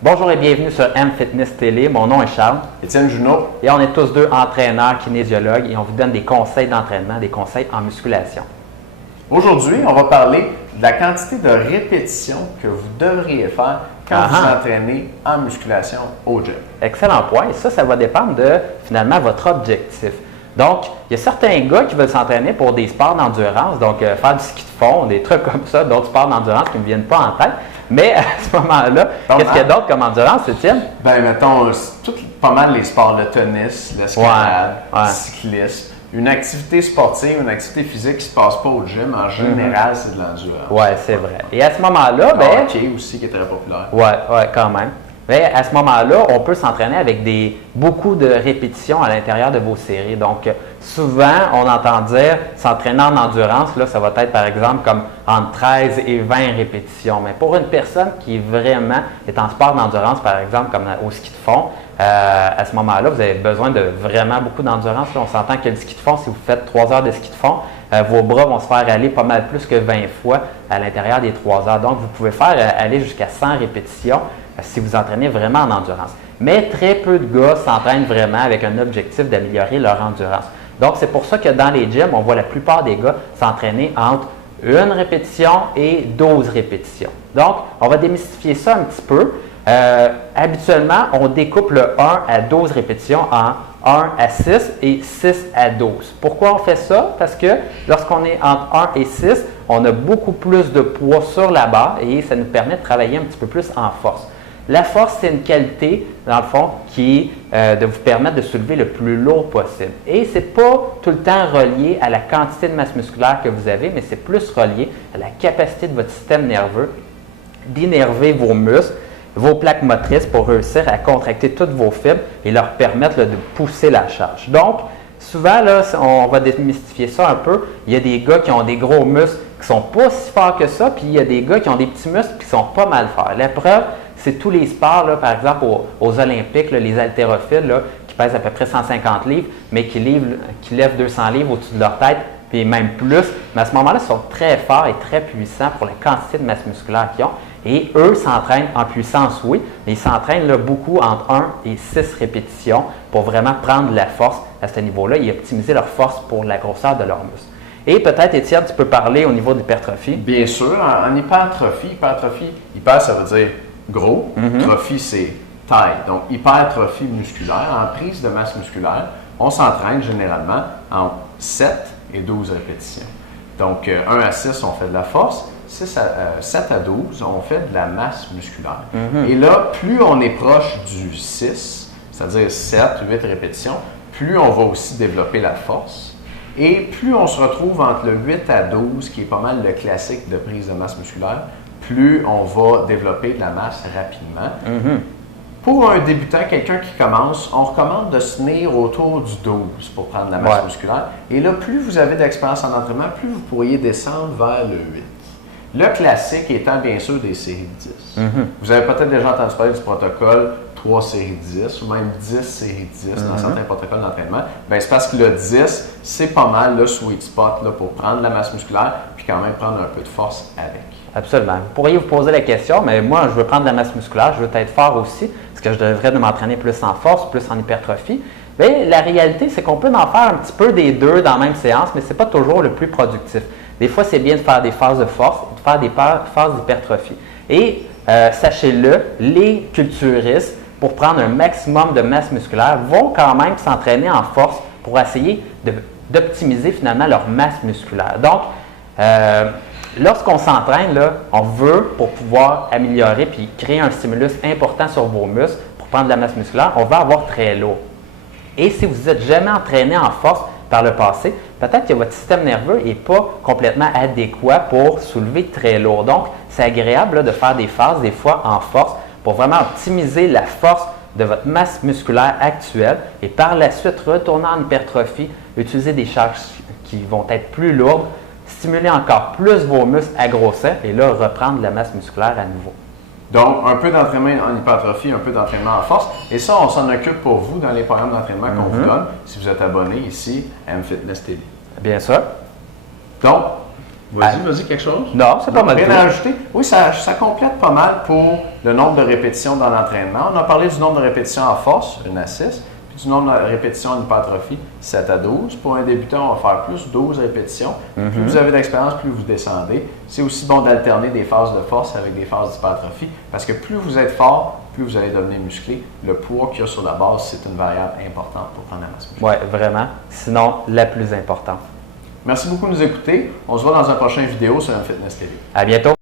Bonjour et bienvenue sur M-Fitness Télé. Mon nom est Charles. Étienne Junot. Et on est tous deux entraîneurs, kinésiologues et on vous donne des conseils d'entraînement, des conseils en musculation. Aujourd'hui, on va parler de la quantité de répétitions que vous devriez faire quand vous entraînez en musculation au gym. Excellent point. Et ça va dépendre de finalement votre objectif. Donc, il y a certains gars qui veulent s'entraîner pour des sports d'endurance, donc faire du ski de fond, des trucs comme ça, d'autres sports d'endurance qui ne me viennent pas en tête. Mais à ce moment-là, qu'est-ce qu'il y a d'autre comme endurance, Étienne? Ben, mettons, pas mal les sports, le tennis, l'escalade, le cyclisme. Une activité sportive, une activité physique qui ne se passe pas au gym, en général, c'est de l'endurance. Oui, c'est vrai. Et à ce moment-là, le hockey aussi, qui est très populaire. Oui, quand même. Mais à ce moment-là, on peut s'entraîner avec beaucoup de répétitions à l'intérieur de vos séries. Donc, souvent, on entend dire s'entraîner en endurance, là, ça va être par exemple comme entre 13 et 20 répétitions. Mais pour une personne qui vraiment est en sport d'endurance, par exemple, comme au ski de fond, à ce moment-là, vous avez besoin de vraiment beaucoup d'endurance. On s'entend que le ski de fond, si vous faites 3 heures de ski de fond, vos bras vont se faire aller pas mal plus que 20 fois à l'intérieur des 3 heures. Donc, vous pouvez faire aller jusqu'à 100 répétitions si vous entraînez vraiment en endurance. Mais très peu de gars s'entraînent vraiment avec un objectif d'améliorer leur endurance. Donc, c'est pour ça que dans les gyms, on voit la plupart des gars s'entraîner entre 1 répétition et 12 répétitions. Donc, on va démystifier ça un petit peu. Habituellement, on découpe le 1 à 12 répétitions en 1 à 6 et 6 à 12. Pourquoi on fait ça? Parce que lorsqu'on est entre 1 et 6, on a beaucoup plus de poids sur la barre et ça nous permet de travailler un petit peu plus en force. La force, c'est une qualité, dans le fond, qui est de vous permettre de soulever le plus lourd possible. Et ce n'est pas tout le temps relié à la quantité de masse musculaire que vous avez, mais c'est plus relié à la capacité de votre système nerveux d'innerver vos muscles, vos plaques motrices pour réussir à contracter toutes vos fibres et leur permettre de pousser la charge. Donc, souvent, là, on va démystifier ça un peu. Il y a des gars qui ont des gros muscles qui ne sont pas si forts que ça, puis il y a des gars qui ont des petits muscles qui sont pas mal forts. La preuve, c'est tous les sports, là, par exemple aux Olympiques, là, les haltérophiles là, qui pèsent à peu près 150 livres, mais qui lèvent 200 livres au-dessus de leur tête, puis même plus. Mais à ce moment-là, ils sont très forts et très puissants pour la quantité de masse musculaire qu'ils ont. Et eux s'entraînent en puissance, oui, mais ils s'entraînent là, beaucoup entre 1 et 6 répétitions pour vraiment prendre de la force à ce niveau-là et optimiser leur force pour la grosseur de leurs muscles. Et peut-être, Étienne, tu peux parler au niveau de l'hypertrophie. Bien sûr, en hypertrophie, hyper, ça veut dire gros, trophie, c'est taille. Donc, hypertrophie musculaire, en prise de masse musculaire, on s'entraîne généralement entre 7 et 12 répétitions. Donc, 1 à 6, on fait de la force. 7 à 12, on fait de la masse musculaire. Et là, plus on est proche du 6, c'est-à-dire 7, 8 répétitions, plus on va aussi développer la force. Et plus on se retrouve entre le 8 à 12, qui est pas mal le classique de prise de masse musculaire, plus on va développer de la masse rapidement. Pour un débutant, quelqu'un qui commence, on recommande de se tenir autour du 12 pour prendre de la masse musculaire. Et là, plus vous avez d'expérience en entraînement, plus vous pourriez descendre vers le 8. Le classique étant bien sûr des séries de 10. Vous avez peut-être déjà entendu parler du protocole 3 séries de 10 ou même 10 séries de 10 dans certains protocoles d'entraînement. Bien, c'est parce que le 10, c'est pas mal le sweet spot là, pour prendre de la masse musculaire puis quand même prendre un peu de force avec. Absolument. Vous pourriez vous poser la question, mais moi, je veux prendre de la masse musculaire, je veux être fort aussi. Est-ce que je devrais m'entraîner plus en force, plus en hypertrophie? Bien, la réalité, c'est qu'on peut en faire un petit peu des deux dans la même séance, mais ce n'est pas toujours le plus productif. Des fois, c'est bien de faire des phases de force et de faire des phases d'hypertrophie. Et sachez-le, les culturistes, pour prendre un maximum de masse musculaire, vont quand même s'entraîner en force pour essayer d'optimiser finalement leur masse musculaire. Donc, lorsqu'on s'entraîne, là, on veut, pour pouvoir améliorer puis créer un stimulus important sur vos muscles, pour prendre de la masse musculaire, on va avoir très lourd. Et si vous n'êtes jamais entraîné en force par le passé, peut-être que votre système nerveux n'est pas complètement adéquat pour soulever très lourd. Donc, c'est agréable là, de faire des phases, des fois en force, pour vraiment optimiser la force de votre masse musculaire actuelle et par la suite retourner en hypertrophie, utiliser des charges qui vont être plus lourdes, stimuler encore plus vos muscles à grossir et là, reprendre de la masse musculaire à nouveau. Donc, un peu d'entraînement en hypertrophie, un peu d'entraînement en force. Et ça, on s'en occupe pour vous dans les programmes d'entraînement qu'on vous donne si vous êtes abonné ici à M-Fitness TV. Bien sûr. Donc, Vas-y quelque chose? Non, c'est pas mal Rien tout. à ajouter? Oui, ça complète pas mal pour le nombre de répétitions dans l'entraînement. On a parlé du nombre de répétitions en force, 1 à 6, puis du nombre de répétitions en hypertrophie, 7 à 12. Pour un débutant, on va faire plus, 12 répétitions. Plus vous avez d'expérience, plus vous descendez. C'est aussi bon d'alterner des phases de force avec des phases d'hypertrophie, parce que plus vous êtes fort, plus vous allez devenir musclé. Le poids qu'il y a sur la base, c'est une variable importante pour prendre la masse musculaire. Oui, vraiment. Sinon, la plus importante. Merci beaucoup de nous écouter. On se voit dans une prochaine vidéo sur M Fitness TV. À bientôt.